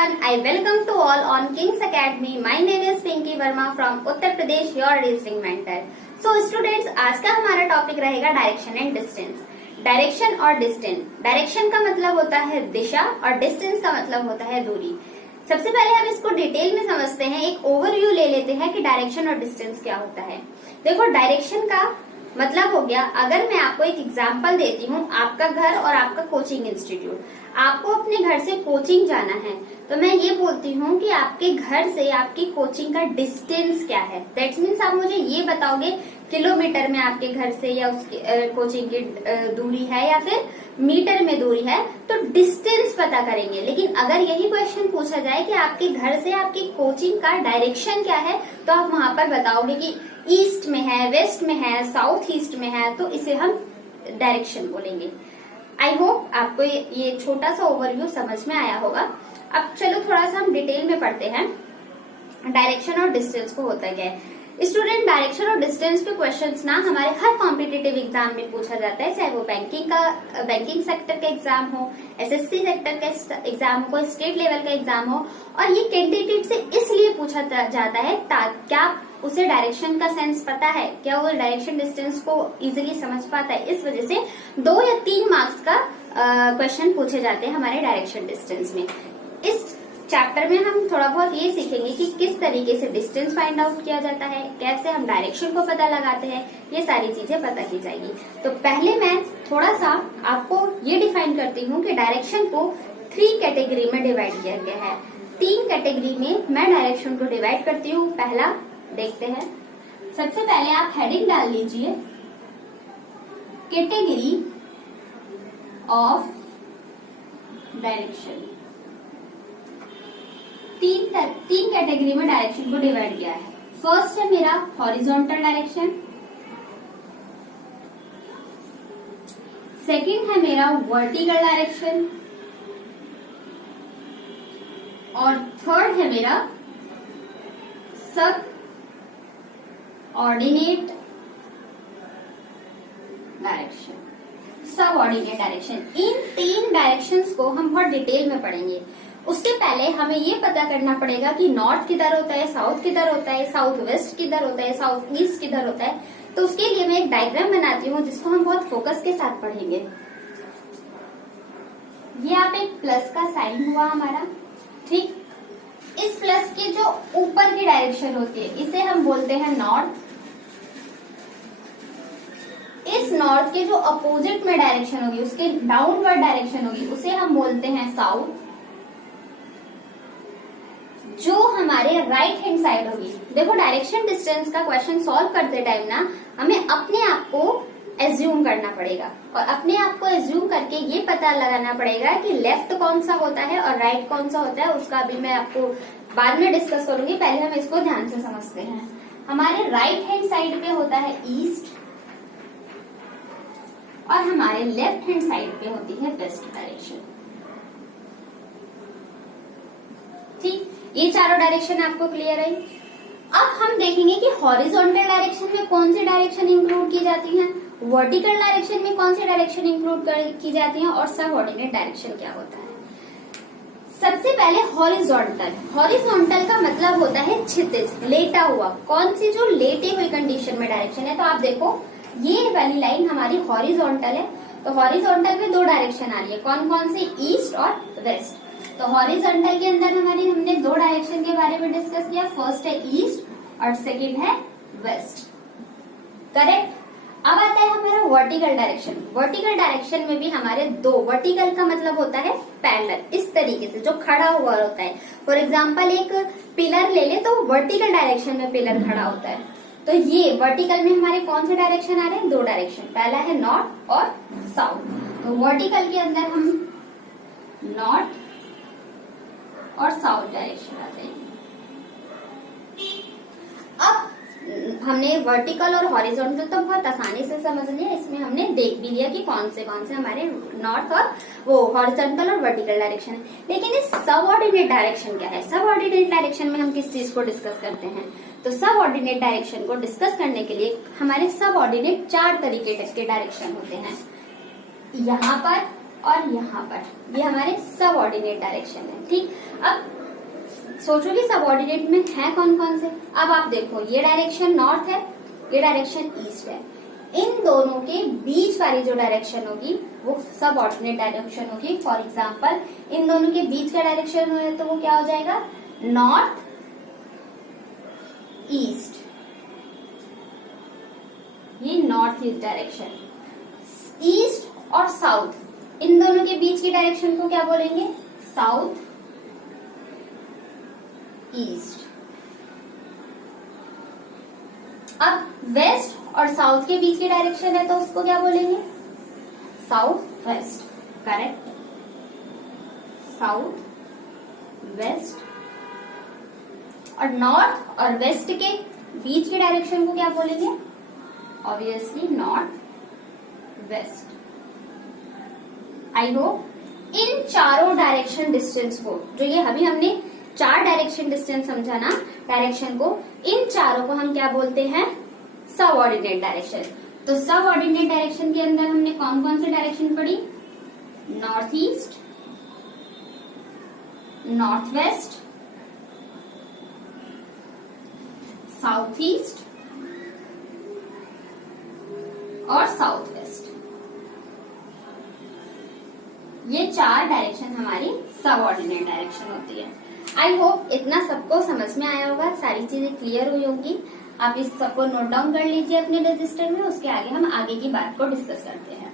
everyone, I welcome to all on King's Academy. My name is Pinky Verma from Uttar Pradesh, your reasoning mentor. So students, आज का हमारा topic रहेगा direction and distance. Direction और distance. Direction का मतलब होता है दिशा और डिस्टेंस का मतलब होता है दूरी. सबसे पहले हम इसको डिटेल में समझते हैं, एक ओवरव्यू ले लेते हैं कि डायरेक्शन और डिस्टेंस क्या होता है. देखो, डायरेक्शन का मतलब हो गया, अगर मैं आपको एक एग्जांपल देती हूँ, आपका घर और आपका कोचिंग इंस्टीट्यूट. आपको अपने घर से कोचिंग जाना है तो मैं ये बोलती हूँ कि आपके घर से आपकी कोचिंग का डिस्टेंस क्या है. दैट्स मीन्स आप मुझे ये बताओगे किलोमीटर में आपके घर से या उसकी कोचिंग की दूरी है या फिर मीटर में दूरी है, तो डिस्टेंस पता करेंगे. लेकिन अगर यही क्वेश्चन पूछा जाए कि आपके घर से आपकी कोचिंग का डायरेक्शन क्या है, तो आप वहां पर बताओगे कि ईस्ट में है, वेस्ट में है, साउथ ईस्ट में है, तो इसे हम डायरेक्शन बोलेंगे. आई होप आपको ये छोटा सा ओवरव्यू समझ में आया होगा. अब चलो थोड़ा सा हम डिटेल में पढ़ते हैं डायरेक्शन और डिस्टेंस को होता क्या है. स्टूडेंट, डायरेक्शन और डिस्टेंस के क्वेश्चंस ना हमारे हर कॉम्पिटिटिव एग्जाम में पूछा जाता है, चाहे वो बैंकिंग सेक्टर का एग्जाम हो, एसएससी सेक्टर का एग्जाम हो, स्टेट लेवल का एग्जाम हो. और ये कैंडिडेट से इसलिए पूछा जाता है क्या उसे डायरेक्शन का सेंस पता है, क्या वो डायरेक्शन डिस्टेंस को इजीली समझ पाता है. इस वजह से 2 या 3 मार्क्स का क्वेश्चन पूछे जाते हैं हमारे डायरेक्शन डिस्टेंस में. इस चैप्टर में हम थोड़ा बहुत ये सीखेंगे कि किस तरीके से डिस्टेंस फाइंड आउट किया जाता है, कैसे हम डायरेक्शन को पता लगाते हैं, ये सारी चीजें पता की जाएगी. तो पहले मैं थोड़ा सा आपको ये डिफाइन करती हूँ कि डायरेक्शन को 3 कैटेगरी में डिवाइड किया गया है. 3 कैटेगरी में मैं डायरेक्शन को डिवाइड करती हूँ. पहला देखते हैं. सबसे पहले आप हेडिंग डाल लीजिए, कैटेगरी ऑफ डायरेक्शन. 3 कैटेगरी में डायरेक्शन को डिवाइड किया है. फर्स्ट है मेरा हॉरिजॉन्टल डायरेक्शन, सेकंड है मेरा वर्टिकल डायरेक्शन और थर्ड है मेरा सब ऑर्डिनेट डायरेक्शन. सब ऑर्डिनेट डायरेक्शन, इन 3 डायरेक्शंस को हम बहुत डिटेल में पढ़ेंगे. उससे पहले हमें ये पता करना पड़ेगा कि नॉर्थ किधर होता है, साउथ किधर होता है, साउथ वेस्ट किधर होता है, साउथ ईस्ट किधर होता है. तो उसके लिए मैं एक डायग्राम बनाती हूँ जिसको हम बहुत फोकस के साथ पढ़ेंगे. ये आप एक प्लस का साइन हुआ हमारा, ठीक. इस प्लस की जो ऊपर की डायरेक्शन होती है इसे हम बोलते हैं नॉर्थ. इस नॉर्थ के जो अपोजिट में डायरेक्शन होगी, उसके डाउनवर्ड डायरेक्शन होगी, उसे हम बोलते हैं साउथ. जो हमारे राइट हैंड साइड होगी. देखो, डायरेक्शन डिस्टेंस का क्वेश्चन सॉल्व करते टाइम ना हमें अपने आप को एज्यूम करना पड़ेगा और अपने आप को एज्यूम करके ये पता लगाना पड़ेगा कि लेफ्ट कौन सा होता है और राइट कौन सा होता है. उसका भी मैं आपको बाद में डिस्कस करूंगी, पहले हम इसको ध्यान से समझते हैं. हमारे राइट हैंड साइड पे होता है ईस्ट और हमारे लेफ्ट हैंड साइड पे होती है वेस्ट डायरेक्शन. ठीक, ये चारों डायरेक्शन आपको क्लियर है. अब हम देखेंगे कि हॉरिजॉन्टल डायरेक्शन में कौन सी डायरेक्शन इंक्लूड की जाती हैं, वर्टिकल डायरेक्शन में कौन सी डायरेक्शन इंक्लूड की जाती हैं और सब ऑर्डिनेट डायरेक्शन क्या होता है. सबसे पहले हॉरिजॉन्टल. हॉरिजॉन्टल का मतलब होता है क्षितिज, लेटा हुआ. कौन सी, जो लेटे हुई कंडीशन में डायरेक्शन है. तो आप देखो, ये वाली लाइन हमारी हॉरिजॉन्टल है. तो हॉरिजॉन्टल में 2 डायरेक्शन आ रही है. कौन कौन से, ईस्ट और वेस्ट. तो हॉरिजॉन्टल के अंदर हमने 2 डायरेक्शन के बारे में डिस्कस किया. फर्स्ट है ईस्ट और सेकंड है वेस्ट. करेक्ट. अब आता है हमारा वर्टिकल डायरेक्शन. वर्टिकल डायरेक्शन में भी हमारे 2, वर्टिकल का मतलब होता है पैरेलल, इस तरीके से जो खड़ा हुआ होता है. फॉर एग्जाम्पल एक पिलर ले ले तो वर्टिकल डायरेक्शन में पिलर खड़ा होता है. तो ये वर्टिकल में हमारे कौन से डायरेक्शन आ रहे हैं, 2 डायरेक्शन. पहला है नॉर्थ और साउथ. तो वर्टिकल के अंदर हम नॉर्थ और साउथ डायरेक्शन आते हैं. अब हमने वर्टिकल और हॉरिजॉन्टल तो बहुत आसानी से समझ लिया. इसमें हमने देख भी लिया कि कौन से हमारे नॉर्थ और वो हॉरिजॉन्टल और वर्टिकल डायरेक्शन है. लेकिन इस सब ऑर्डिनेट डायरेक्शन क्या है. सब ऑर्डिनेट डायरेक्शन में हम किस चीज को डिस्कस करते हैं. तो सब ऑर्डिनेट डायरेक्शन को डिस्कस करने के लिए हमारे सब ऑर्डिनेट 4 तरीके के डायरेक्शन होते हैं. यहाँ पर और यहाँ पर ये हमारे सबऑर्डिनेट डायरेक्शन है। ठीक, अब सोचो कि सबऑर्डिनेट में है कौन कौन से। अब आप देखो, ये डायरेक्शन नॉर्थ है, ये डायरेक्शन ईस्ट है। इन दोनों के बीच वाली जो डायरेक्शन होगी वो सबऑर्डिनेट डायरेक्शन होगी। फॉर एग्जाम्पल, इन दोनों के बीच का डायरेक्शन हो तो वो क्या हो जाएगा, नॉर्थ ईस्ट। ये नॉर्थ ईस्ट डायरेक्शन। ईस्ट और साउथ, इन दोनों के बीच की डायरेक्शन को क्या बोलेंगे, साउथ ईस्ट। अब वेस्ट और साउथ के बीच की डायरेक्शन है तो उसको क्या बोलेंगे, south west. Correct, south west. और नॉर्थ और वेस्ट के बीच की डायरेक्शन को क्या बोलेंगे, obviously north west. I hope इन चारों डायरेक्शन डिस्टेंस को, जो ये अभी हमने 4 डायरेक्शन डिस्टेंस समझा ना डायरेक्शन को, इन चारों को हम क्या बोलते हैं, सबऑर्डिनेट डायरेक्शन। तो सबऑर्डिनेट डायरेक्शन के अंदर हमने कौन कौन सी डायरेक्शन पढ़ी, north east, north west, south east और साउथ वेस्ट। ये 4 डायरेक्शन हमारी सबऑर्डिनेट डायरेक्शन होती है। आई होप इतना सबको समझ में आया होगा, सारी चीजें क्लियर हुई होंगी। आप इस सबको नोट डाउन कर लीजिए अपने रजिस्टर में, उसके आगे हम आगे की बात को डिस्कस करते हैं।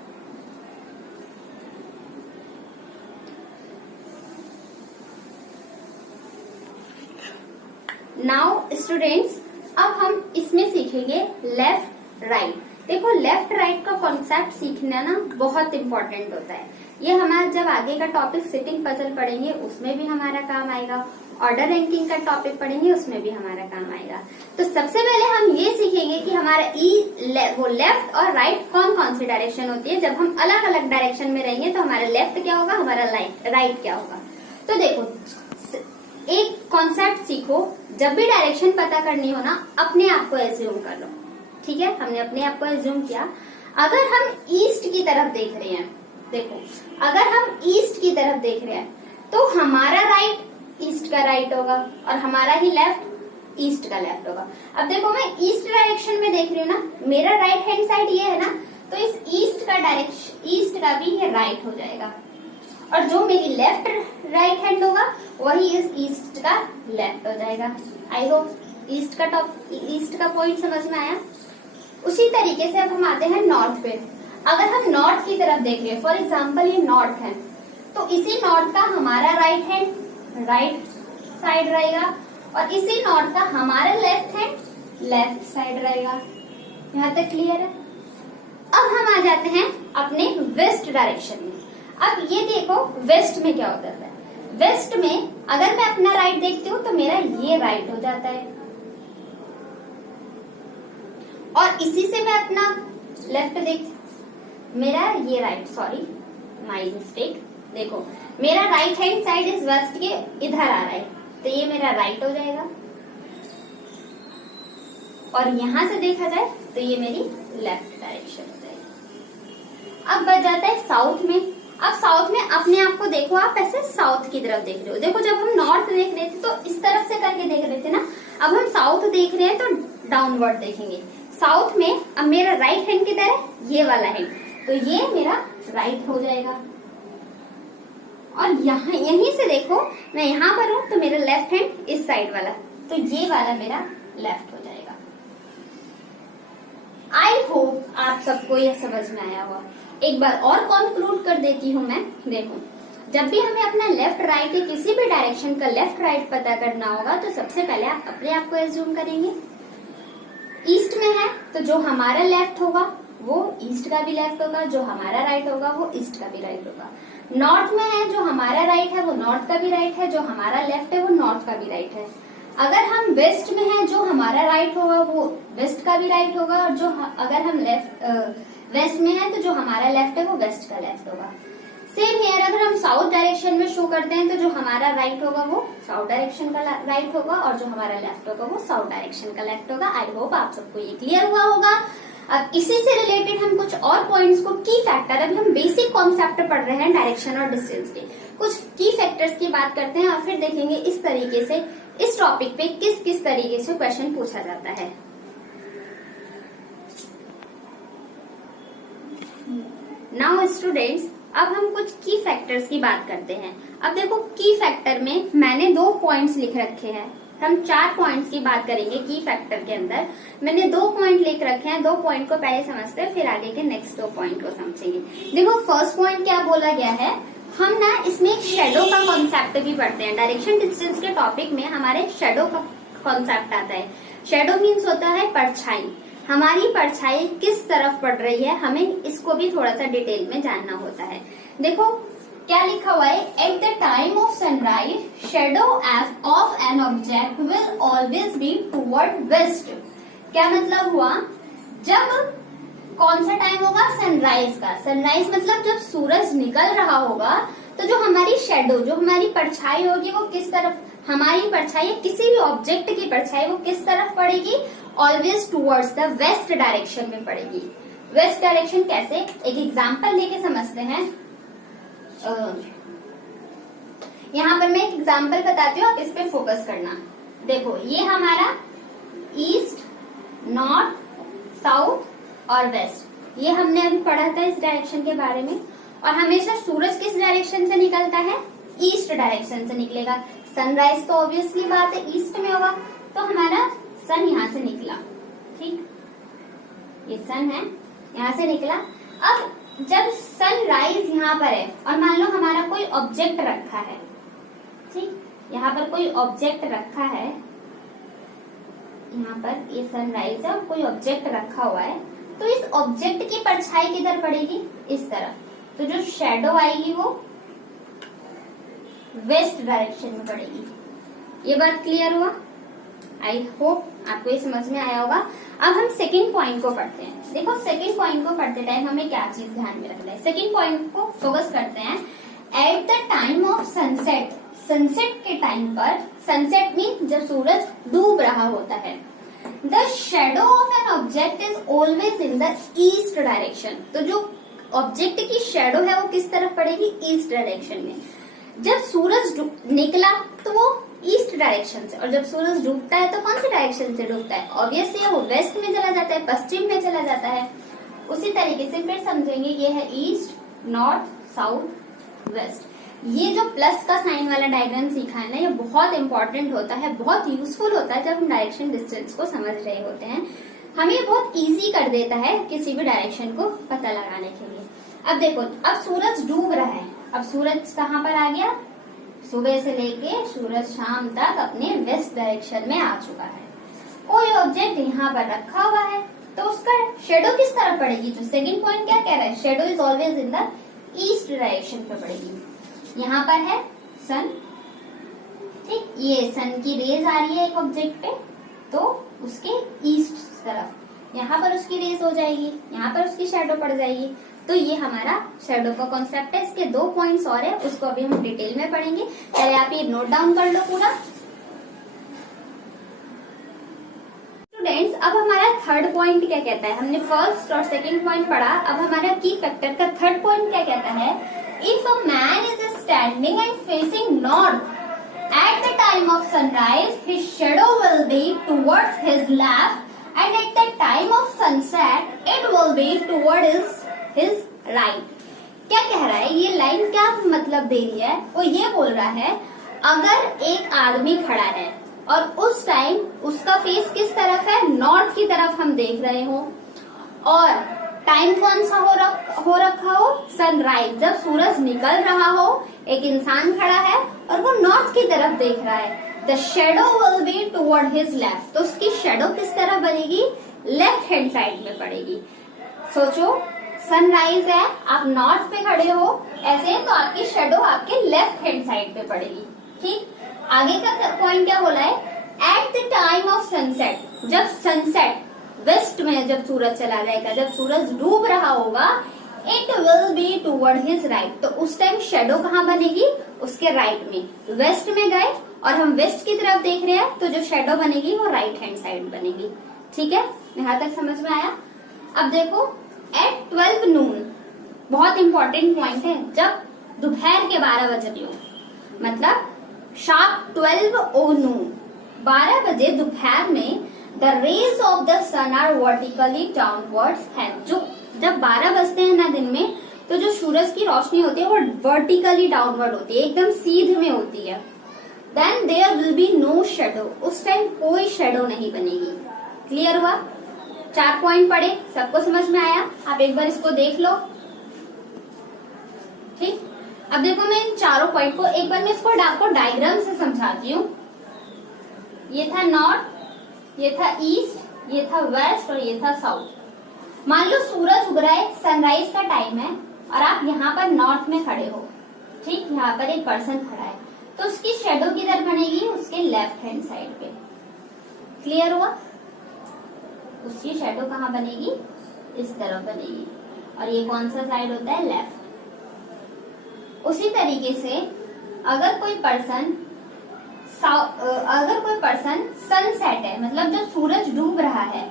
नाउ स्टूडेंट्स, अब हम इसमें सीखेंगे लेफ्ट राइट। देखो, लेफ्ट राइट का कॉन्सेप्ट सीखना ना बहुत इंपॉर्टेंट होता है। ये हमारा जब आगे का टॉपिक सिटिंग पजल पढ़ेंगे उसमें भी हमारा काम आएगा, ऑर्डर रैंकिंग का टॉपिक पढ़ेंगे उसमें भी हमारा काम आएगा। तो सबसे पहले हम ये सीखेंगे कि हमारा वो लेफ्ट और राइट कौन कौन सी डायरेक्शन होती है। जब हम अलग अलग डायरेक्शन में रहेंगे तो हमारा लेफ्ट क्या होगा, हमारा राइट क्या होगा। तो देखो, एक कॉन्सेप्ट सीखो, जब भी डायरेक्शन पता करनी हो ना, अपने आप को एज्यूम कर लो। ठीक है, हमने अपने आप को एज्यूम किया। अगर हम ईस्ट की तरफ देख रहे हैं, देखो अगर हम ईस्ट की तरफ देख रहे हैं तो हमारा राइट ईस्ट का राइट होगा और हमारा ही लेफ्ट ईस्ट का लेफ्ट होगा। अब देखो, मैं ईस्ट डायरेक्शन में देख रही हूँ ना, मेरा राइट हैंड साइड ये है ना, तो इस ईस्ट का डायरेक्शन, ईस्ट का भी ये राइट हो जाएगा और जो मेरी लेफ्ट राइट हैंड होगा वही इस ईस्ट का लेफ्ट हो जाएगा। आई होप ईस्ट का पॉइंट समझ में आया। उसी तरीके से अब हम आते हैं नॉर्थ पे। अगर हम नॉर्थ की तरफ देख रहे हैं, फॉर एग्जाम्पल ये नॉर्थ है, तो इसी नॉर्थ का हमारा राइट हैंड राइट साइड रहेगा और इसी नॉर्थ का हमारा लेफ्ट हैंड लेफ्ट साइड रहेगा। यहाँ तक क्लियर है। अब हम आ जाते हैं अपने वेस्ट डायरेक्शन में। अब ये देखो, वेस्ट में क्या होता है, वेस्ट में अगर मैं अपना राइट देखती हूँ तो मेरा ये राइट हो जाता है और इसी से मैं अपना लेफ्ट देखती हूँ, मेरा ये राइट, सॉरी माय मिस्टेक। देखो, मेरा राइट हैंड साइड इस वेस्ट के इधर आ रहा है तो ये मेरा राइट हो जाएगा और यहां से देखा जाए तो ये मेरी लेफ्ट डायरेक्शन हो जाएगी। अब बच जाता है साउथ में। अब साउथ में अपने आप को देखो, आप ऐसे साउथ की तरफ देख रहे हो। देखो, जब हम नॉर्थ देख रहे थे तो इस तरफ से करके देख रहे थे ना, अब हम साउथ देख रहे हैं तो डाउनवर्ड देखेंगे। साउथ में अब मेरा राइट हैंड किधर है, ये वाला हैंड, तो ये मेरा राइट हो जाएगा और यहाँ यहीं से देखो, मैं यहाँ पर हूं तो मेरा लेफ्ट हैंड इस साइड वाला, तो ये वाला मेरा लेफ्ट हो जाएगा। आई होप आप सबको यह समझ में आया होगा। एक बार और कंक्लूड कर देती हूँ मैं। देखो, जब भी हमें अपना लेफ्ट राइट या किसी भी डायरेक्शन का लेफ्ट राइट पता करना होगा तो सबसे पहले आप अपने आप को एज्यूम करेंगे। ईस्ट में है तो जो हमारा लेफ्ट होगा वो ईस्ट का भी लेफ्ट होगा, जो हमारा राइट होगा वो ईस्ट का भी राइट होगा। नॉर्थ में है, जो हमारा राइट है वो नॉर्थ का भी राइट है, जो हमारा लेफ्ट है वो नॉर्थ का भी राइट है। अगर हम वेस्ट में है, जो हमारा राइट होगा वो वेस्ट का भी राइट होगा और जो अगर हम वेस्ट में है तो जो हमारा लेफ्ट है वो वेस्ट का लेफ्ट होगा। सेम हियर, अगर हम साउथ डायरेक्शन में शो करते हैं तो जो हमारा राइट होगा वो साउथ डायरेक्शन का राइट होगा और जो हमारा लेफ्ट होगा वो साउथ डायरेक्शन का लेफ्ट होगा। आई होप आप सबको ये क्लियर हुआ होगा। अब इसी से रिलेटेड हम कुछ और पॉइंट्स को, की फैक्टर, अभी हम बेसिक कॉन्सेप्ट पढ़ रहे हैं डायरेक्शन और डिस्टेंस के, कुछ की फैक्टर्स की बात करते हैं और फिर देखेंगे इस तरीके से इस टॉपिक पे किस किस तरीके से क्वेश्चन पूछा जाता है। नाउ स्टूडेंट्स, अब हम कुछ की फैक्टर्स की बात करते हैं। अब देखो, की फैक्टर में मैंने 2 पॉइंट्स लिख रखे हैं। हम 4 पॉइंट्स की बात करेंगे की फैक्टर के अंदर। मैंने 2 पॉइंट लिख रखे हैं, 2 पॉइंट को पहले समझते हैं, फिर आगे के नेक्स्ट 2 पॉइंट को समझेंगे। देखो, फर्स्ट पॉइंट क्या बोला गया है, हम ना इसमें एक शेडो का कॉन्सेप्ट भी पढ़ते हैं। डायरेक्शन डिस्टेंस के टॉपिक में हमारे शेडो का कॉन्सेप्ट आता है। शेडो मीन्स होता है परछाई। हमारी परछाई किस तरफ पड़ रही है, हमें इसको भी थोड़ा सा डिटेल में जानना होता है। देखो क्या लिखा हुआ है, at the time of sunrise shadow of an object will always be toward west. क्या मतलब हुआ, जब कौन सा टाइम होगा, सनराइज का। सनराइज मतलब जब सूरज निकल रहा होगा तो जो हमारी शेडो, जो हमारी परछाई होगी वो किस तरफ, हमारी परछाई किसी भी ऑब्जेक्ट की परछाई वो किस तरफ पड़ेगी, always towards the west direction में पड़ेगी। वेस्ट डायरेक्शन कैसे, एक एग्जांपल लेके समझते हैं। यहाँ पर मैं एक एग्जांपल बताती हूँ, आप इस पे फोकस करना। देखो, ये हमारा ईस्ट, नॉर्थ, साउथ और वेस्ट, ये हमने अभी पढ़ा था इस डायरेक्शन के बारे में। और हमेशा सूरज किस डायरेक्शन से निकलता है, ईस्ट डायरेक्शन से निकलेगा। सनराइज तो ऑब्वियसली बात है ईस्ट में होगा, तो हमारा सन यहाँ से निकला, ठीक, ये सन है, यहाँ से निकला। अब जब सनराइज यहाँ पर है और मान लो हमारा कोई ऑब्जेक्ट रखा है, ठीक, यहाँ पर कोई ऑब्जेक्ट रखा है, यहाँ पर ये सनराइज है और कोई ऑब्जेक्ट रखा हुआ है, तो इस ऑब्जेक्ट की परछाई किधर पड़ेगी, इस तरफ। तो जो शेडो आएगी वो वेस्ट डायरेक्शन में पड़ेगी। ये बात क्लियर हुआ? आई होप आपको ये समझ में आया होगा। अब हम सेकंड पॉइंट को पढ़ते हैं। देखो, सेकंड पॉइंट को पढ़ते टाइम हमें क्या चीज ध्यान में रखना है। सेकंड पॉइंट को फोकस करते हैं। Eight the time of sunset, sunset के टाइम पर, सनसेट मीन जब सूरज डूब रहा होता है, the shadow of an object is always in the east direction. तो जो ऑब्जेक्ट की शेडो है वो किस तरफ पड़ेगी, ईस्ट डायरेक्शन में। जब सूरज निकला तो वो ईस्ट डायरेक्शन से, और जब सूरज डूबता है तो कौन सी डायरेक्शन से डूबता है, ऑब्वियसली वो वेस्ट में चला जाता है, पश्चिम में चला जाता है। उसी तरीके से फिर समझेंगे, ये है ईस्ट, नॉर्थ, साउथ, वेस्ट। ये जो प्लस का साइन वाला डायग्राम सीखा है ना, ये बहुत इंपॉर्टेंट होता है, बहुत यूजफुल होता है जब हम डायरेक्शन डिस्टेंस को समझ रहे होते हैं। हमें बहुत इजी कर देता है किसी भी डायरेक्शन को पता लगाने के लिए। अब देखो, अब सूरज डूब रहा है, अब सूरज कहाँ पर आ गया, सुबह से लेके सूरज शाम तक अपने वेस्ट डायरेक्शन में आ चुका है। कोई ऑब्जेक्ट यहाँ पर रखा हुआ है तो उसका शेडो किस तरफ पड़ेगी, जो सेकंड पॉइंट क्या कह रहा है, shadow is always in the east direction पे पड़ेगी। यहाँ पर है सन, ठीक, ये सन की रेज आ रही है एक ऑब्जेक्ट पे, तो उसके ईस्ट तरफ यहाँ पर उसकी रेज हो जाएगी, यहाँ पर उसकी शेडो पड़ जाएगी। तो ये हमारा शेडो का कॉन्सेप्ट है। इसके 2 पॉइंट्स और है, उसको अभी हम डिटेल में पढ़ेंगे। पहले आप ये नोट डाउन कर लो पूरा। स्टूडेंट्स, अब हमारा थर्ड पॉइंट क्या कहता है, हमने फर्स्ट और सेकंड पॉइंट पढ़ा, अब हमारा की फैक्टर का थर्ड पॉइंट क्या कहता है, if a man is standing and facing north at the time of sunrise, his shadow will be towards his left, and at the time of sunset, it will be towards his right. क्या कह रहा है ये line, क्या मतलब दे रही है, वो ये बोल रहा है, अगर एक आदमी खड़ा है और उस टाइम उसका फेस किस तरफ है, नॉर्थ की तरफ हम देख रहे हो, और टाइम कौन सा हो रखा हो, सनराइज, जब सूरज निकल रहा हो, एक इंसान खड़ा है और वो नॉर्थ की तरफ देख रहा है, the shadow will be toward his left, तो उसकी शेडो किस तरफ बनेगी, लेफ्ट हैंड साइड में पड़ेगी। सोचो, सनराइज है, आप नॉर्थ पे खड़े हो ऐसे, तो आपकी शेडो आपके लेफ्ट हैंड साइड पे पड़ेगी, ठीक। आगे का पॉइंट क्या बोला है, at the time of sunset, जब सनसेट वेस्ट में जब सूरज चला जाएगा, जब सूरज डूब रहा होगा, it will be toward his right, तो उस टाइम शेडो कहाँ बनेगी, उसके राइट में। वेस्ट में गए और हम वेस्ट की तरफ देख रहे हैं, तो जो शेडो बनेगी वो राइट हैंड साइड बनेगी, ठीक है, यहाँ तक समझ में आया। अब देखो एट 12 नून, बहुत इंपॉर्टेंट पॉइंट है, जब दोपहर के 12 बज रही हो, मतलब शार्प 12 नून, 12 बजे दोपहर में the rays of the sun are vertically downwards है। जो जब 12 बजते हैं ना दिन में, तो जो सूरज की रोशनी होती है वो वर्टिकली डाउनवर्ड होती है, एकदम सीध में होती है। Then there will be no shadow, उस टाइम कोई शेडो नहीं बनेगी। क्लियर हुआ? 4 पॉइंट पढ़े, सबको समझ में आया? आप एक बार इसको देख लो। ठीक, अब देखो मैं इन चारों पॉइंट को एक बार मैं इसको आपको डायग्राम से समझाती हूँ। ये था नॉर्थ, ये था ईस्ट, ये था वेस्ट और ये था साउथ। मान लो सूरज उग रहा है, सनराइज का टाइम है और आप यहाँ पर नॉर्थ में खड़े हो। ठीक, यहाँ पर एक पर्सन खड़ा है, तो उसकी शेडो किधर बनेगी? उसके लेफ्ट हैंड साइड पे। क्लियर हुआ? उसकी शेडो कहाँ बनेगी? इस तरफ बनेगी। और ये कौन सा साइड होता है? लेफ्ट। उसी तरीके से अगर कोई पर्सन सनसेट है, मतलब जब सूरज डूब रहा है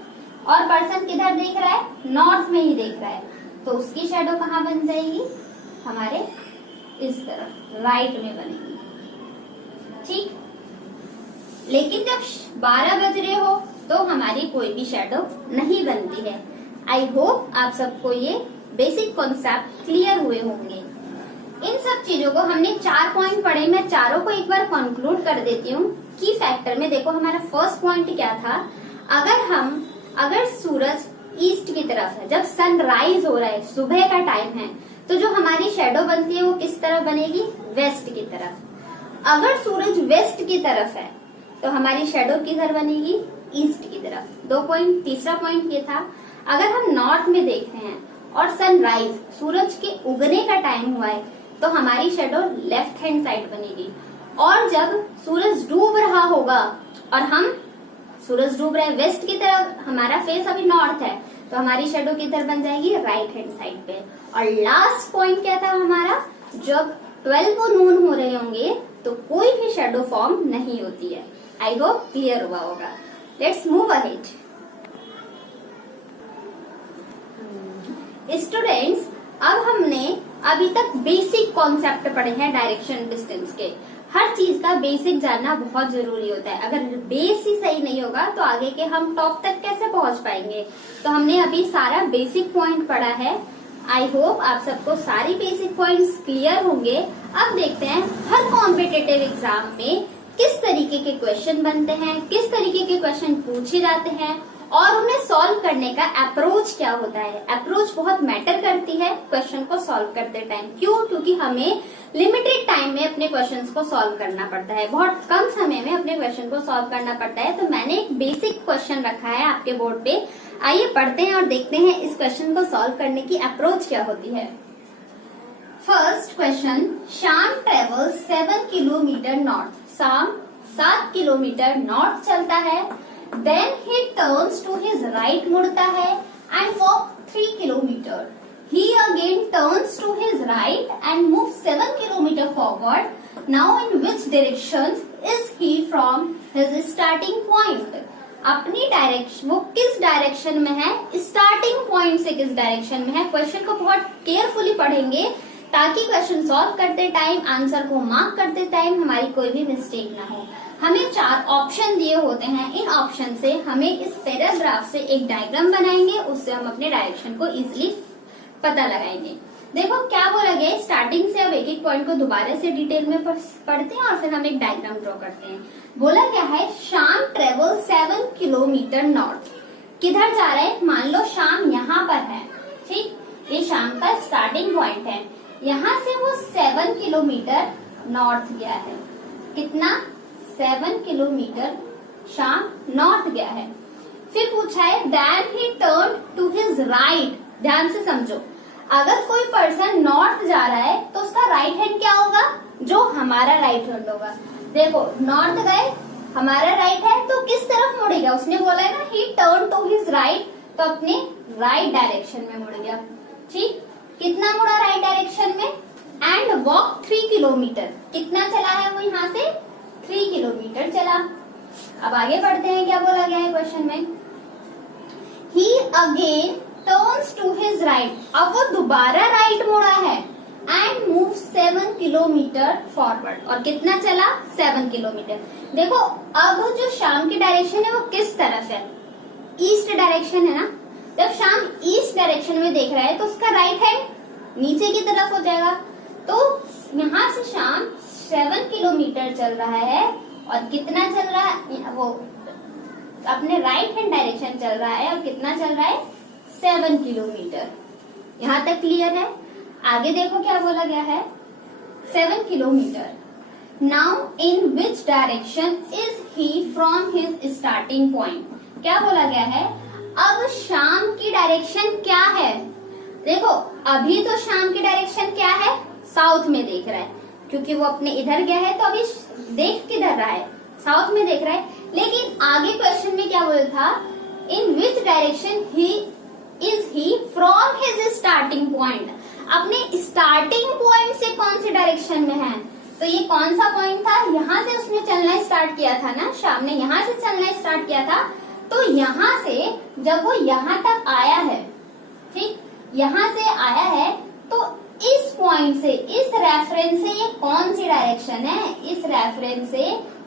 और पर्सन किधर देख रहा है? नॉर्थ में ही देख रहा है, तो उसकी शेडो कहाँ बन जाएगी? हमारे इस तरफ राइट में बनेगी। ठीक, लेकिन जब 12 बज रहे हो तो हमारी कोई भी शेडो नहीं बनती है। आई होप आप सबको ये बेसिक कॉन्सेप्ट क्लियर हुए होंगे। इन सब चीजों को हमने 4 पॉइंट पढ़े, मैं चारों को एक बार कंक्लूड कर देती हूँ। की फैक्टर में देखो हमारा फर्स्ट पॉइंट क्या था? अगर सूरज ईस्ट की तरफ है, जब सनराइज हो रहा है, सुबह का टाइम है, तो जो हमारी शेडो बनती है वो किस तरफ बनेगी? वेस्ट की तरफ। अगर सूरज वेस्ट की तरफ है तो हमारी शेडो किधर बनेगी? ईस्ट की तरफ। 2 पॉइंट। तीसरा पॉइंट ये था, अगर हम नॉर्थ में देख रहे हैं और सनराइज, सूरज के उगने का टाइम हुआ है, तो हमारी शेडो लेफ्ट हैंड साइड बनेगी। और जब सूरज डूब रहा होगा और सूरज डूब रहा है वेस्ट की तरफ, हमारा फेस अभी नॉर्थ है, तो हमारी शेडो किधर बन जाएगी? राइट हैंड साइड पे। और लास्ट पॉइंट क्या था हमारा? जब 12 नून हो रहे होंगे तो कोई भी शेडो फॉर्म नहीं होती है। आई होप क्लियर हुआ होगा। Let's move ahead. स्टूडेंट्स, अब हमने अभी तक बेसिक कॉन्सेप्ट पढ़े हैं डायरेक्शन डिस्टेंस के। हर चीज का बेसिक जानना बहुत जरूरी होता है। अगर बेस ही सही नहीं होगा तो आगे के हम टॉप तक कैसे पहुंच पाएंगे? तो हमने अभी सारा बेसिक पॉइंट पढ़ा है। आई होप आप सबको सारी बेसिक पॉइंट्स क्लियर होंगे। अब देखते हैं हर कॉम्पिटिटिव एग्जाम में किस तरीके के क्वेश्चन बनते हैं, किस तरीके के क्वेश्चन पूछे जाते हैं और उन्हें सॉल्व करने का अप्रोच क्या होता है। अप्रोच बहुत मैटर करती है क्वेश्चन को सॉल्व करते टाइम। क्यों? क्योंकि हमें लिमिटेड टाइम में अपने क्वेश्चंस को सॉल्व करना पड़ता है, बहुत कम समय में अपने क्वेश्चन को सॉल्व करना पड़ता है। तो मैंने एक बेसिक क्वेश्चन रखा है आपके बोर्ड पे, आइए पढ़ते हैं और देखते हैं इस क्वेश्चन को सॉल्व करने की अप्रोच क्या होती है। First question, Shyam travel 7 kilometre north. Shyam 7 kilometre north चलता है। Then he turns to his right, मुड़ता है, and walk 3 kilometre. He again turns to his right and moves 7 kilometer forward. Now in which direction is he from his starting point? अपनी direction, वो किस direction में है, starting point से किस direction में है। क्वेश्चन को बहुत केयरफुली पढ़ेंगे ताकि क्वेश्चन सॉल्व करते टाइम, आंसर को मार्क करते टाइम हमारी कोई भी मिस्टेक ना हो। हमें 4 ऑप्शन दिए होते हैं। इन ऑप्शन से हमें इस पैराग्राफ से एक डायग्राम बनाएंगे, उससे हम अपने डायरेक्शन को इजिली पता लगाएंगे। देखो क्या बोला गया है, स्टार्टिंग से अब एक एक पॉइंट को दोबारा से डिटेल में पढ़ते हैं और फिर हम एक डायग्राम ड्रॉ करते हैं। बोला क्या है, शाम ट्रेवल 7 किलोमीटर नॉर्थ। किधर जा रहे हैं? मान लो शाम यहाँ पर है, ठीक, ये शाम का स्टार्टिंग पॉइंट है। यहाँ से वो 7 किलोमीटर नॉर्थ गया है। कितना? 7 किलोमीटर शाम नॉर्थ गया है। फिर पूछा है then he turn to his right. ध्यान से समझो, अगर कोई पर्सन नॉर्थ जा रहा है तो उसका राइट हैंड क्या होगा? जो हमारा राइट हैंड होगा। देखो नॉर्थ गए, हमारा राइट है, तो किस तरफ मुड़ेगा? उसने बोला है ना he turn to his right, तो अपने राइट डायरेक्शन में मुड़ गया। ठीक, कितना मुड़ा राइट डायरेक्शन में? And walk 3 kilometre. कितना चला है वो? यहाँ से 3 किलोमीटर चला। अब आगे बढ़ते हैं, क्या बोला गया है क्वेश्चन में। He again turns to his right, अब वो दोबारा राइट मुड़ा है, एंड मूव 7 किलोमीटर फॉरवर्ड, और कितना चला 7 किलोमीटर। देखो अब जो शाम की डायरेक्शन है वो किस तरफ है, ईस्ट डायरेक्शन है ना। जब शाम ईस्ट डायरेक्शन में देख रहा है तो उसका राइट हैंड नीचे की तरफ हो जाएगा। तो यहाँ से शाम 7 किलोमीटर चल रहा है, और कितना चल रहा है, वो अपने राइट हैंड डायरेक्शन चल रहा है, और कितना चल रहा है 7 किलोमीटर। यहाँ तक क्लियर है। आगे देखो क्या बोला गया है, 7 kilometre. Now in which direction is he from his starting point, क्या बोला गया है, अब शाम की डायरेक्शन क्या है। देखो अभी तो शाम की डायरेक्शन क्या है, साउथ में देख रहा है, क्योंकि वो अपने इधर गया है, तो अभी देख किधर रहा है, साउथ में देख रहा है। लेकिन आगे क्वेश्चन में क्या बोला था, in which direction he from his starting point, अपने स्टार्टिंग पॉइंट से कौन सी डायरेक्शन में है। तो ये कौन सा पॉइंट था, यहाँ से उसने चलना स्टार्ट किया था ना, शाम ने यहाँ से चलना स्टार्ट किया था। तो यहाँ से जब वो यहाँ तक आया है, ठीक, यहाँ से आया है, तो इस पॉइंट से, इस रेफरेंस से ये कौन सी डायरेक्शन है, इस रेफरेंस से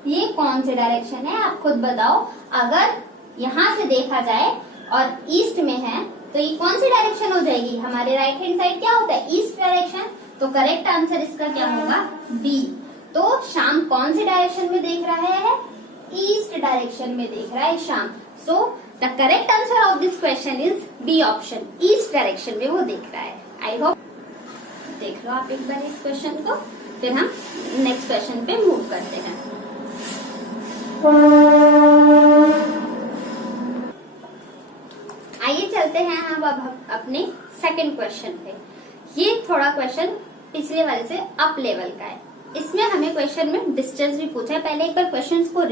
ये कौन सी डायरेक्शन है, आप खुद बताओ। अगर यहाँ से देखा जाए और ईस्ट में है तो ये कौन सी डायरेक्शन हो जाएगी, हमारे राइट हैंड साइड क्या होता है, ईस्ट डायरेक्शन। तो करेक्ट आंसर इसका क्या होगा, बी। तो शाम कौन सी डायरेक्शन में देख रहा है, ईस्ट डायरेक्शन में देख रहा है शाम। So the correct answer of this question is B option, east direction में वो देख रहा है। आई होप देख लो आप एक बार इस क्वेश्चन को, फिर हम नेक्स्ट क्वेश्चन पे मूव करते हैं। आइए चलते हैं हम अब अपने सेकंड क्वेश्चन पे। ये थोड़ा क्वेश्चन पिछले वाले से अप लेवल का है। इसमें हमें क्वेश्चन में डिस्टेंस भी पूछा है। पहले एक बार क्वेश्चन को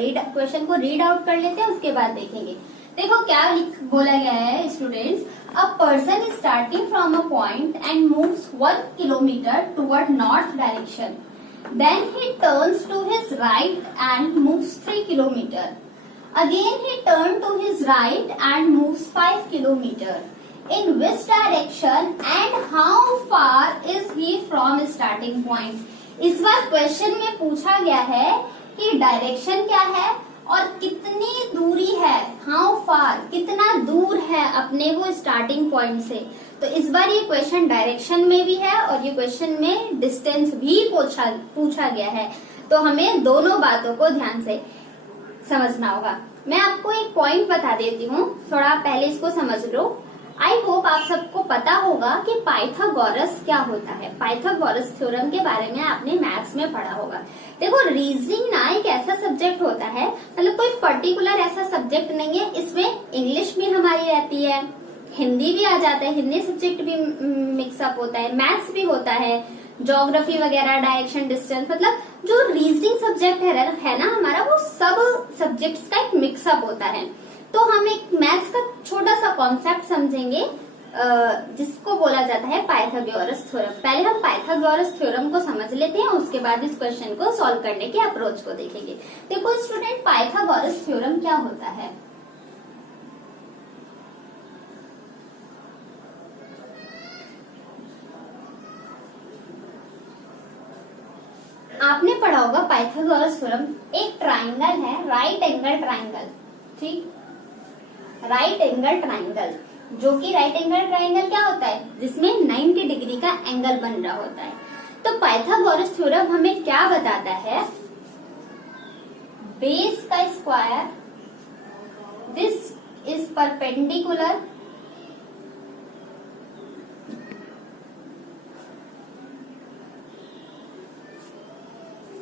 रीड आउट कर लेते हैं, उसके बाद देखेंगे। देखो क्या बोला गया है students, a person is starting from a point and moves 1 kilometer toward north direction, then he turns to his right and moves 3 kilometer, again he turn to his right and moves 5 kilometer, in which direction and how far is he from starting point। इस बार question में पूछा गया है कि direction क्या है और कितनी दूरी है, हाउ फार, कितना दूर है अपने वो स्टार्टिंग पॉइंट से। तो इस बार ये क्वेश्चन डायरेक्शन में भी है और ये क्वेश्चन में डिस्टेंस भी पूछा गया है। तो हमें दोनों बातों को ध्यान से समझना होगा। मैं आपको एक पॉइंट बता देती हूँ, थोड़ा पहले इसको समझ लो। आई होप आप सबको पता होगा कि पाइथागोरस क्या होता है। पाइथागोरस थ्योरम के बारे में आपने मैथ्स में पढ़ा होगा। देखो रीजनिंग ना एक ऐसा सब्जेक्ट होता है, मतलब कोई पर्टिकुलर ऐसा सब्जेक्ट नहीं है, इसमें इंग्लिश भी हमारी रहती है, हिंदी भी आ जाता है, हिंदी सब्जेक्ट भी मिक्सअप होता है, मैथ्स भी होता है, ज्योग्राफी वगैरह, डायरेक्शन, डिस्टेंस, मतलब जो रीजनिंग सब्जेक्ट है ना हमारा, वो सब सब्जेक्ट्स का एक मिक्सअप होता है। तो हम एक मैथ्स का छोटा सा कॉन्सेप्ट समझेंगे जिसको बोला जाता है पाइथागोरस थ्योरम। पहले हम पाइथागोरस थ्योरम को समझ लेते हैं, उसके बाद इस क्वेश्चन को सॉल्व करने के अप्रोच को देखेंगे। देखो स्टूडेंट, पाइथागोरस थ्योरम क्या होता है। आपने पढ़ा होगा पाइथागोरस थ्योरम, एक ट्राइंगल है, राइट एंगल ट्राइंगल, ठीक, राइट एंगल ट्राइंगल, जो कि राइट एंगल ट्राइंगल क्या होता है, जिसमें 90 डिग्री का एंगल बन रहा होता है। तो पाइथागोरस थ्योरम हमें क्या बताता है, बेस का square, this is perpendicular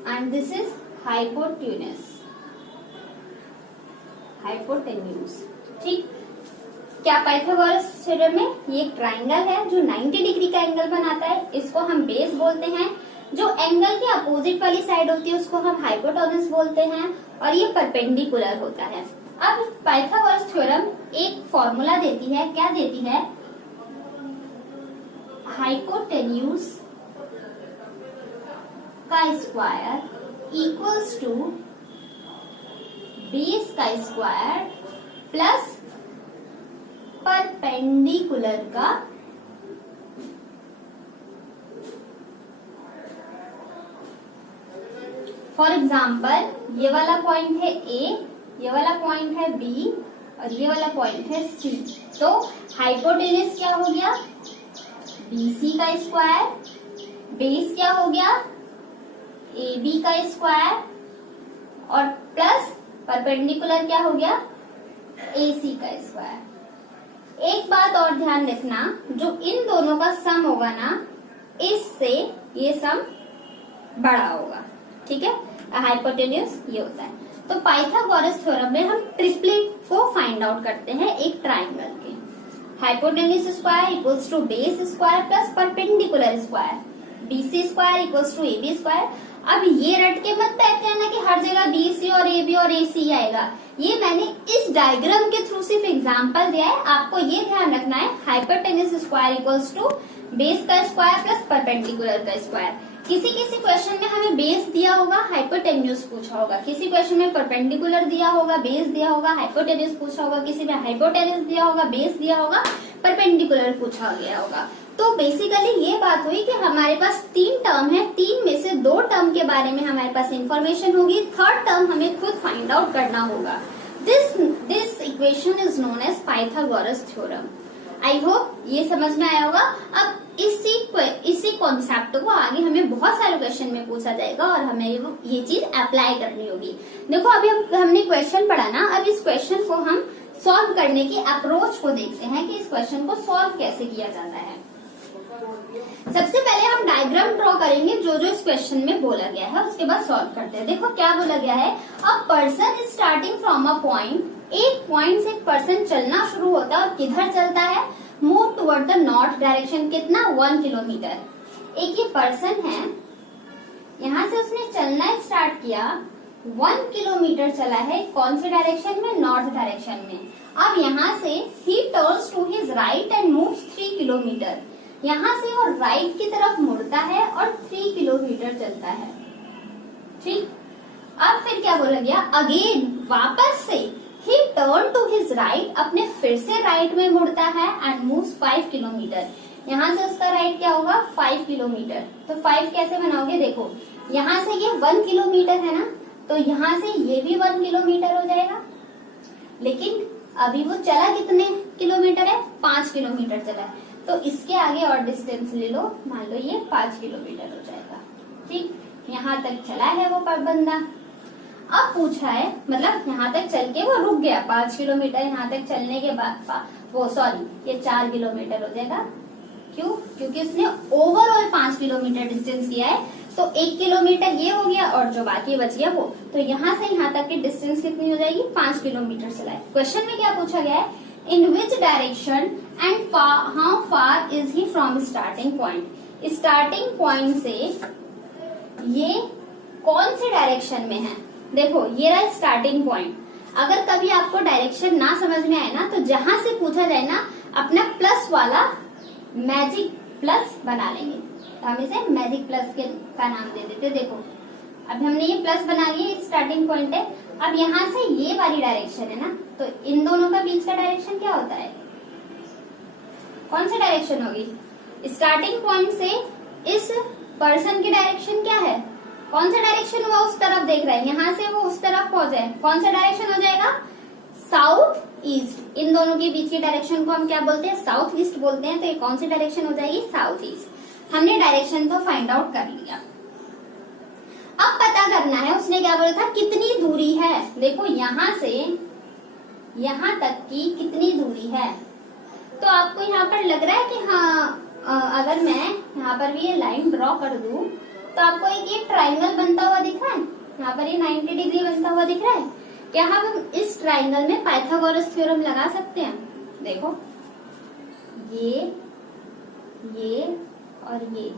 and this is hypotenuse, ठीक। क्या पाइथागोरस थ्योरम में ये एक ट्राइंगल है जो 90 डिग्री का एंगल बनाता है, इसको हम बेस बोलते हैं। जो एंगल के अपोजिट वाली साइड होती है उसको हम हाइपोटेन्यूज बोलते हैं, और ये परपेंडिकुलर होता है। अब पाइथागोरस थ्योरम एक फॉर्मूला देती है, क्या देती है, हाइपोटेन्यूज का स्क्वायर इक्वल्स टू बेस का स्क्वायर प्लस परपेंडिकुलर का फॉर एग्जाम्पल ये वाला पॉइंट है ए, ये वाला पॉइंट है बी और ये वाला पॉइंट है सी। तो हाइपोटेनस क्या हो गया, बीसी का स्क्वायर, बेस क्या हो गया, AB का स्क्वायर और प्लस परपेंडिकुलर क्या हो गया, AC का स्क्वायर। एक बात और ध्यान रखना, जो इन दोनों का सम होगा ना, इससे ये सम बड़ा होगा, ठीक है। हाइपोटेन्यूज ये होता है। तो पाइथागोरस थ्योरम में हम ट्रिपलेट को फाइंड आउट करते हैं एक ट्राइंगल के। Hypotenuse square equals to base square plus perpendicular square, BC square equals to AB square. अब ये रट के मत बैठ जाना कि हर जगह BC और AB और AC आएगा। ये मैंने इस डायग्राम के थ्रू सिर्फ एग्जांपल दिया है, आपको ये ध्यान रखना है। Hypotenuse square equals to base का स्क्वायर प्लस परपेंडिकुलर का स्क्वायर। किसी किसी क्वेश्चन में हमें बेस दिया होगा, हाइपोटेन्यूज पूछा होगा, किसी क्वेश्चन में परपेंडिकुलर दिया होगा, बेस दिया होगा, हाइपोटेन्यूज पूछा होगा, किसी में हाइपोटेन्यूज दिया होगा, बेस दिया होगा, परपेंडिकुलर पूछा गया होगा। तो बेसिकली ये बात हुई कि हमारे पास 3 टर्म है, 3 में से 2 टर्म के बारे में हमारे पास इंफॉर्मेशन होगी, 3rd टर्म हमें खुद फाइंड आउट करना होगा। This equation is known as Pythagoras theorem. I hope ये समझ में आया होगा। अब इसी कॉन्सेप्ट को आगे हमें बहुत सारे क्वेश्चन में पूछा जाएगा और हमें ये चीज अप्लाई करनी होगी। देखो अभी हमने क्वेश्चन पढ़ा ना, अब इस क्वेश्चन को हम सॉल्व करने की अप्रोच को देखते हैं कि इस क्वेश्चन को सॉल्व कैसे किया जाता है। सबसे पहले हम डायग्राम ड्रॉ करेंगे जो जो इस क्वेश्चन में बोला गया है, उसके बाद सॉल्व करते हैं। देखो क्या बोला गया है, अ person is starting from a point, एक पॉइंट से एक पर्सन चलना शुरू होता है और किधर चलता है, move toward the north direction. कितना, 1 किलोमीटर। एक ये पर्सन है, यहाँ से उसने चलना स्टार्ट किया, 1 किलोमीटर चला है, कौन से डायरेक्शन में, नॉर्थ डायरेक्शन में। अब यहाँ से he turns to his right and moves 3 kilometer. यहाँ से वो राइट की तरफ मुड़ता है और 3 किलोमीटर चलता है, ठीक। अब फिर क्या बोला गया, अगेन वापस से he turn to his right, अपने फिर से राइट में मुड़ता है एंड मूव्स 5 किलोमीटर। यहाँ से उसका राइट क्या होगा, 5 किलोमीटर। तो 5 कैसे बनाओगे, देखो यहाँ से ये 1 किलोमीटर है ना, तो यहाँ से ये भी 1 किलोमीटर हो जाएगा। लेकिन अभी वो चला कितने किलोमीटर है, 5 किलोमीटर चला है, तो इसके आगे और डिस्टेंस ले लो, मान लो ये 5 किलोमीटर हो जाएगा, ठीक। यहाँ तक चला है वो बंदा। अब पूछा है, मतलब यहाँ तक चल के वो रुक गया, 5 किलोमीटर यहाँ तक चलने के बाद वो ये 4 किलोमीटर हो जाएगा। क्यों, क्योंकि उसने ओवरऑल 5 किलोमीटर डिस्टेंस किया है, तो 1 किलोमीटर ये हो गया और जो बाकी बच गया वो, तो यहाँ से यहाँ तक की डिस्टेंस कितनी हो जाएगी, 5 किलोमीटर चला है। क्वेश्चन में क्या पूछा गया है, in which direction and how far is he from starting point. Starting point से ये कौन से डायरेक्शन में है, देखो ये रहा स्टार्टिंग पॉइंट। अगर कभी आपको डायरेक्शन ना समझ में आए ना, तो जहां से पूछा जाए ना, अपना प्लस वाला मैजिक प्लस बना लेंगे, तो हम इसे मैजिक प्लस का नाम दे देते। देखो अब हमने ये प्लस बना लिया, स्टार्टिंग पॉइंट है। अब यहाँ से ये वाली डायरेक्शन है ना, तो इन दोनों का बीच का डायरेक्शन क्या होता है, कौन सी डायरेक्शन होगी, स्टार्टिंग पॉइंट से इस पर्सन की डायरेक्शन क्या है, कौन सा डायरेक्शन हुआ, उस तरफ देख रहा है, यहाँ से वो उस तरफ पहुंचे, कौन सा डायरेक्शन हो जाएगा, साउथ ईस्ट। इन दोनों के बीच की डायरेक्शन को हम क्या बोलते हैं, साउथ ईस्ट बोलते हैं। तो ये कौन सी डायरेक्शन हो जाएगी, साउथ ईस्ट। हमने डायरेक्शन तो फाइंड आउट कर लिया। अब पता करना है उसने क्या बोला था, कितनी दूरी है। देखो यहाँ से यहाँ तक की कितनी दूरी है, तो आपको यहाँ पर लग रहा है कि हाँ, अगर मैं यहाँ पर भी ये लाइन ड्रॉ कर दूं, तो आपको एक ये ट्राइंगल बनता हुआ दिख रहा है, यहाँ पर ये 90 डिग्री बनता हुआ दिख रहा है। क्या हम इस ट्राइंगल में पाइथागोरस थ्योरम लगा सकते हैं, देखो ये और ये,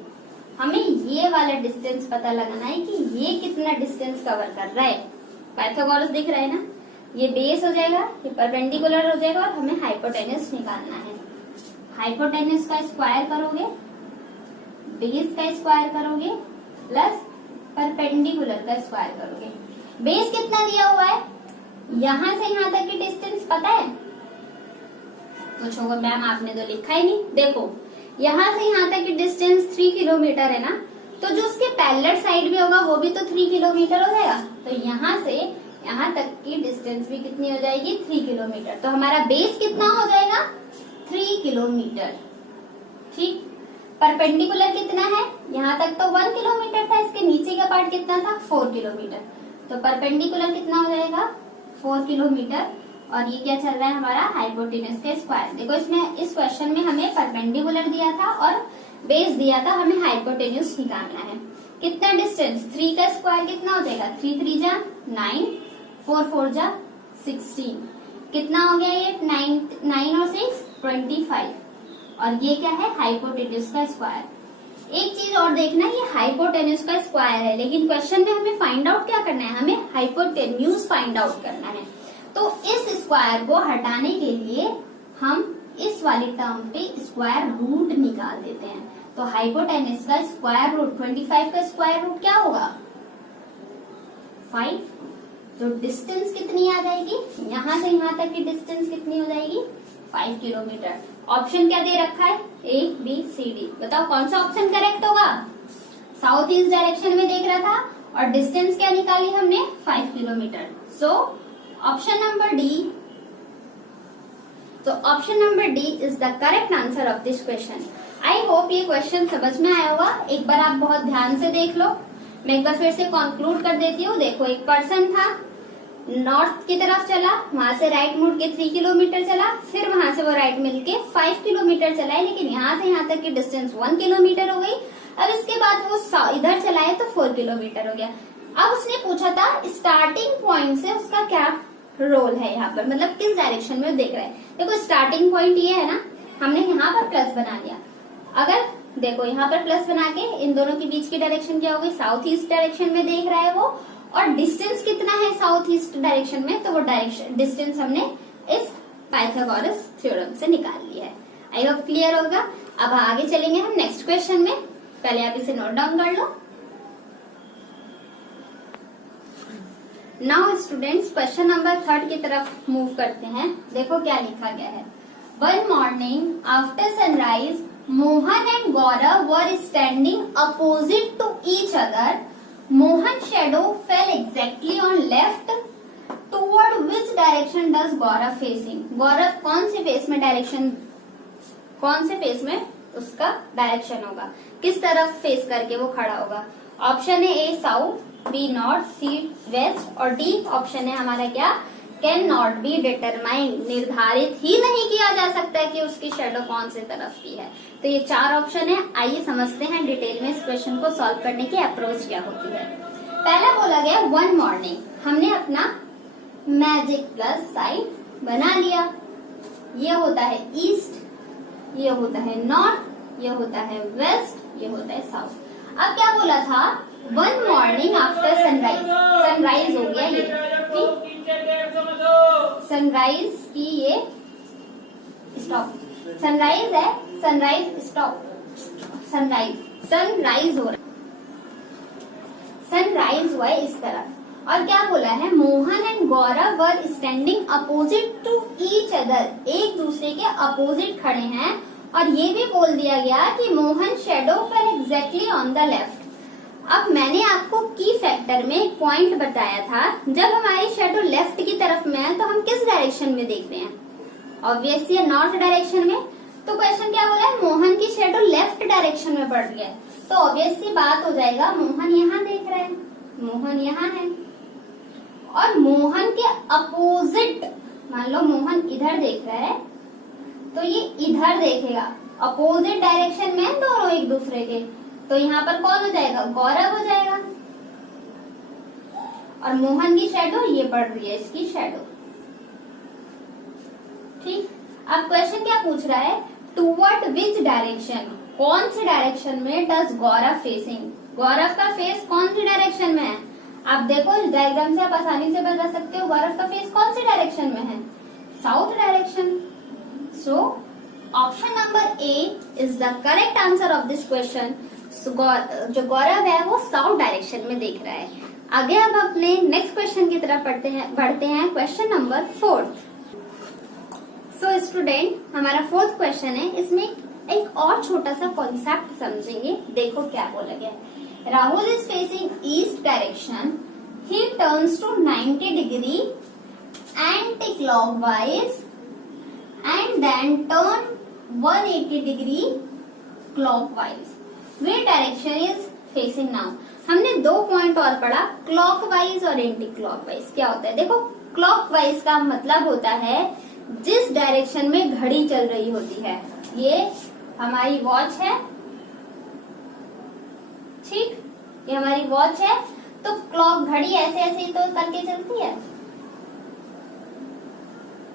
हमें ये वाला डिस्टेंस पता लगाना है कि ये कितना डिस्टेंस कवर कर रहा है। पाइथागोरस दिख रहा है ना, ये बेस हो जाएगा, ये परपेंडिकुलर हो जाएगा और हमें हाइपोटेनस निकालना है। हाइपोटेनस का स्क्वायर करोगे, बेस का स्क्वायर करोगे, प्लस परपेंडिकुलर का स्क्वायर करोगे। बेस कितना दिया हुआ है, यहां से यहां तक की डिस्टेंस पता है, पूछोगे मैम आपने तो लिखा ही नहीं। देखो यहाँ से यहाँ तक की डिस्टेंस 3 किलोमीटर है ना, तो जो उसके पैरेलल साइड भी होगा वो भी तो 3 किलोमीटर हो जाएगा। तो यहाँ से यहाँ तक की डिस्टेंस भी कितनी हो जाएगी, 3 किलोमीटर। तो हमारा बेस कितना हो जाएगा, 3 किलोमीटर। ठीक, परपेंडिकुलर कितना है, यहाँ तक तो 1 किलोमीटर था, इसके नीचे का पार्ट कितना था, 4 किलोमीटर। तो परपेंडिकुलर कितना हो जाएगा, 4 किलोमीटर। और ये क्या चल रहा है हमारा, हाइपोटेन्यूज का स्क्वायर। देखो इसमें इस क्वेश्चन में हमें परपेंडिकुलर दिया था और बेस दिया था, हमें हाइपोटेन्यूज निकालना है। कितना डिस्टेंस, 3 का स्क्वायर कितना हो जाएगा, 3 3 जा 9, 4 4 जा 16, कितना हो गया ये 9 और 6 25। और ये क्या है, हाइपोटेन्यूज का स्क्वायर। एक चीज और देखना, ये हाइपोटेन्यूज का स्क्वायर है, लेकिन क्वेश्चन में हमें फाइंड आउट क्या करना है, हमें हाइपोटेन्यूज फाइंड आउट करना है। तो इस स्क्वायर को हटाने के लिए हम इस वाली टर्म पे स्क्वायर रूट निकाल देते हैं। तो हाइपोटेन्यूज का स्क्वायर रूट 25 का स्क्वायर रूट क्या होगा, 5। तो डिस्टेंस कितनी आ जाएगी, यहाँ से यहाँ तक की डिस्टेंस कितनी हो जाएगी, 5 किलोमीटर। ऑप्शन क्या दे रखा है, A B C D। बताओ कौन सा ऑप्शन करेक्ट होगा, साउथ ईस्ट डायरेक्शन में देख रहा था और डिस्टेंस क्या निकाली हमने, 5 kilometre. So option number D. तो option number D is the correct answer of this question. I hope ये क्वेश्चन समझ में आया होगा। एक बार आप बहुत ध्यान से देख लो, मैं एक बार फिर से कंक्लूड कर देती हूँ। देखो एक पर्सन था, नॉर्थ की तरफ चला, वहां से राइट मुड़ के 3 किलोमीटर चला, फिर वहां से वो राइट मिल के 5 किलोमीटर चला है, लेकिन यहाँ से यहाँ तक की डिस्टेंस 1 किलोमीटर हो गई। अब इसके बाद वो इधर चलाए तो 4 किलोमीटर हो गया। अब उसने पूछा था स्टार्टिंग पॉइंट से उसका क्या रोल है यहाँ पर, मतलब किस डायरेक्शन में वो देख रहा है। देखो स्टार्टिंग पॉइंट ये है ना, हमने यहाँ पर प्लस बना दिया। अगर देखो यहाँ पर प्लस बना के इन दोनों के बीच की डायरेक्शन क्या होगी, साउथ ईस्ट डायरेक्शन में देख रहा है वो, और डिस्टेंस कितना है साउथ ईस्ट डायरेक्शन में, तो वो डायरेक्शन डिस्टेंस हमने इस पाइथागोरस थ्योरम से निकाल लिया है। आई होप क्लियर होगा। अब आगे चलेंगे हम नेक्स्ट क्वेश्चन में, पहले आप इसे नोट डाउन कर लो। नाउ स्टूडेंट्स क्वेश्चन नंबर 3 की तरफ मूव करते हैं। देखो क्या लिखा गया है। One morning after sunrise Mohan and Gaurav were standing opposite to each other. Mohan shadow fell exactly on left. Toward which direction does Gaurav facing. Gaurav कौन से फेस में डायरेक्शन, कौन से फेस में उसका डायरेक्शन होगा, किस तरफ फेस करके वो खड़ा होगा। ऑप्शन है ए साउथ, बी नॉर्थ, सी वेस्ट और डी ऑप्शन है हमारा क्या, कैन नॉट बी डिटरमाइंड। निर्धारित ही नहीं किया जा सकता है कि उसकी शेडो कौन से तरफ की है। तो ये 4 ऑप्शन है। आइए समझते हैं डिटेल में इस क्वेश्चन को सॉल्व करने की अप्रोच क्या होती है। पहला बोला गया वन मॉर्निंग, हमने अपना मैजिक प्लस साइड बना लिया। ये होता है ईस्ट, ये होता है नॉर्थ, ये होता है वेस्ट, ये होता है साउथ। अब क्या बोला था, one morning after sunrise, sunrise हो गया ये, ठीक, सनराइज की ये स्टॉप, सनराइज है, सनराइज स्टॉप, सनराइज हो रहा है, सनराइज हुआ है इस तरफ। और क्या बोला है, Mohan and Gaurav were standing opposite to each other, एक दूसरे के अपोजिट खड़े हैं। और ये भी बोल दिया गया कि Mohan shadow fell exactly on the left. अब मैंने आपको की फैक्टर में एक पॉइंट बताया था, जब हमारी शेडो लेफ्ट की तरफ में है तो हम किस डायरेक्शन में देख रहे हैं, ऑब्वियसली नॉर्थ डायरेक्शन में। तो क्वेश्चन क्या बोला है, मोहन की शेडो लेफ्ट डायरेक्शन में पड़ रही है, तो ऑब्वियसली बात हो जाएगा मोहन यहाँ देख रहे हैं, मोहन यहाँ है, और मोहन के अपोजिट, मान लो मोहन इधर देख रहा है तो ये इधर देखेगा, अपोजिट डायरेक्शन में दोनों एक दूसरे के, तो यहाँ पर कौन हो जाएगा, गौरव हो जाएगा। और मोहन की शेडो ये पड़ रही है, इसकी शेडो, ठीक। अब क्वेश्चन क्या पूछ रहा है, टुवर्ड विच डायरेक्शन, कौन से डायरेक्शन में डज गौरव फेसिंग, गौरव का फेस कौन सी डायरेक्शन में है। आप देखो इस डायग्राम से आप आसानी से बता सकते हो गौरव का फेस कौन सी डायरेक्शन में है, south direction. So option number A is the correct answer of this question. जो गौरव है वो साउथ डायरेक्शन में देख रहा है। आगे अब अपने नेक्स्ट क्वेश्चन की तरफ बढ़ते हैं क्वेश्चन नंबर 4। सो स्टूडेंट हमारा फोर्थ क्वेश्चन है, इसमें एक और छोटा सा कॉन्सेप्ट समझेंगे। देखो क्या बोला गया है। Rahul is facing east direction, he turns to 90 degree anti clockwise and then turn 180 degree clockwise. Way direction is facing now. हमने 2 पॉइंट और पढ़ा, क्लॉकवाइज और एंटी क्लॉकवाइज। क्या होता है देखो, क्लॉकवाइज का मतलब होता है जिस डायरेक्शन में घड़ी चल रही होती है। ये हमारी वॉच है, ठीक, ये हमारी वॉच है, तो क्लॉक घड़ी ऐसे ऐसे ही तो करके चलती है।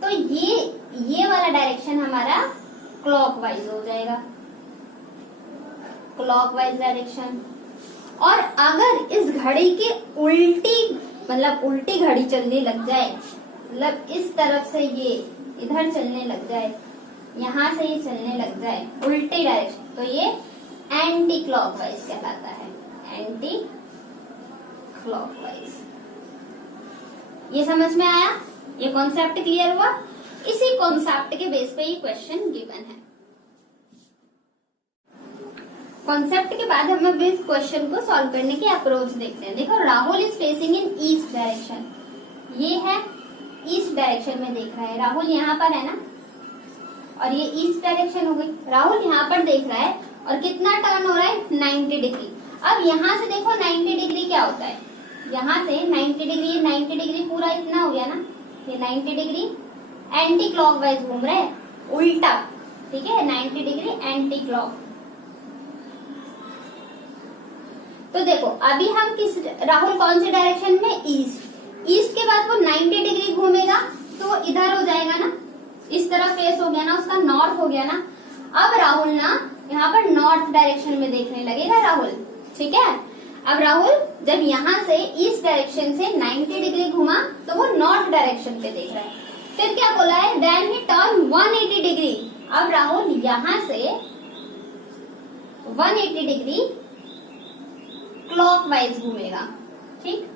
तो ये वाला डायरेक्शन हमारा क्लॉकवाइज हो जाएगा, क्लॉकवाइज डायरेक्शन। और अगर इस घड़ी के उल्टी, मतलब उल्टी घड़ी चलने लग जाए, मतलब इस तरफ से ये इधर चलने लग जाए, यहां से ये चलने लग जाए उल्टी डायरेक्शन, तो ये एंटी क्लॉकवाइज कहलाता है, एंटी क्लॉकवाइज। ये समझ में आया? ये कॉन्सेप्ट क्लियर हुआ? इसी कॉन्सेप्ट के बेस पे ये क्वेश्चन गिवन है। कॉन्सेप्ट के बाद हम अब इस क्वेश्चन को सॉल्व करने की अप्रोच देखते हैं। देखो, Rahul is facing in east direction, ये है ईस्ट डायरेक्शन में देख रहा है। राहुल यहाँ पर है ना, और ये ईस्ट डायरेक्शन हो गई। राहुल यहाँ पर देख रहा है और कितना टर्न हो रहा है, 90 डिग्री। अब यहाँ से देखो 90 डिग्री क्या होता है, यहाँ से 90 डिग्री, 90 डिग्री पूरा इतना हो गया ना, ये 90 डिग्री एंटी क्लॉकवाइज घूम रहा है, उल्टा, ठीक है, 90 डिग्री एंटी क्लॉक। तो देखो अभी हम राहुल कौन से डायरेक्शन में, ईस्ट। ईस्ट के बाद वो 90 डिग्री घूमेगा तो वो इधर हो जाएगा ना, इस तरफ फेस हो गया ना, उसका नॉर्थ हो गया ना। अब राहुल ना यहाँ पर नॉर्थ डायरेक्शन में देखने लगेगा राहुल, ठीक है। अब राहुल जब यहाँ से ईस्ट डायरेक्शन से 90 डिग्री घुमा तो वो नॉर्थ डायरेक्शन पे देख रहा है। फिर क्या बोला है, देन ही टर्न 180 डिग्री। अब राहुल यहाँ से 180 डिग्री क्लॉकवाइज घूमेगा, ठीक,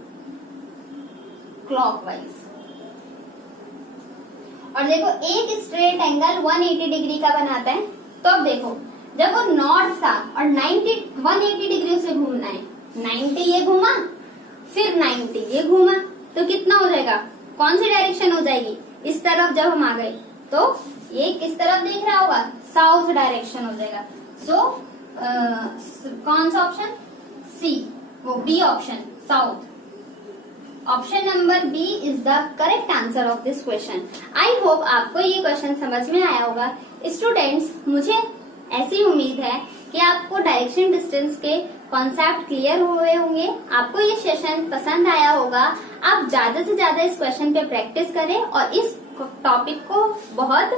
क्लॉकवाइज। और देखो एक स्ट्रेट एंगल 180 डिग्री का बनाता है। तो अब देखो जब वो नॉर्थ था और 180 डिग्री से घूमना है, 90 ये घूमा, फिर 90 ये घूमा, तो कितना हो जाएगा, कौन सी डायरेक्शन हो जाएगी, इस तरफ जब हम आ गए तो ये किस तरफ देख रहा होगा, साउथ डायरेक्शन हो जाएगा। सो कौन सा ऑप्शन, सी, वो B option, south. Option number B is the correct answer of this question. I hope आपको ये क्वेश्चन समझ में आया होगा। स्टूडेंट्स, मुझे ऐसी उम्मीद है कि आपको डायरेक्शन डिस्टेंस के कॉन्सेप्ट क्लियर हुए होंगे, आपको ये सेशन पसंद आया होगा। आप ज्यादा से ज्यादा इस क्वेश्चन पे प्रैक्टिस करें और इस टॉपिक को बहुत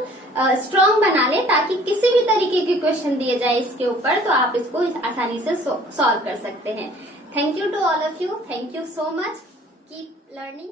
स्ट्रॉन्ग बना लें, ताकि किसी भी तरीके के क्वेश्चन दिए जाए इसके ऊपर तो आप इसको आसानी से सॉल्व कर सकते हैं। Thank you to all of you, thank you so much, keep learning.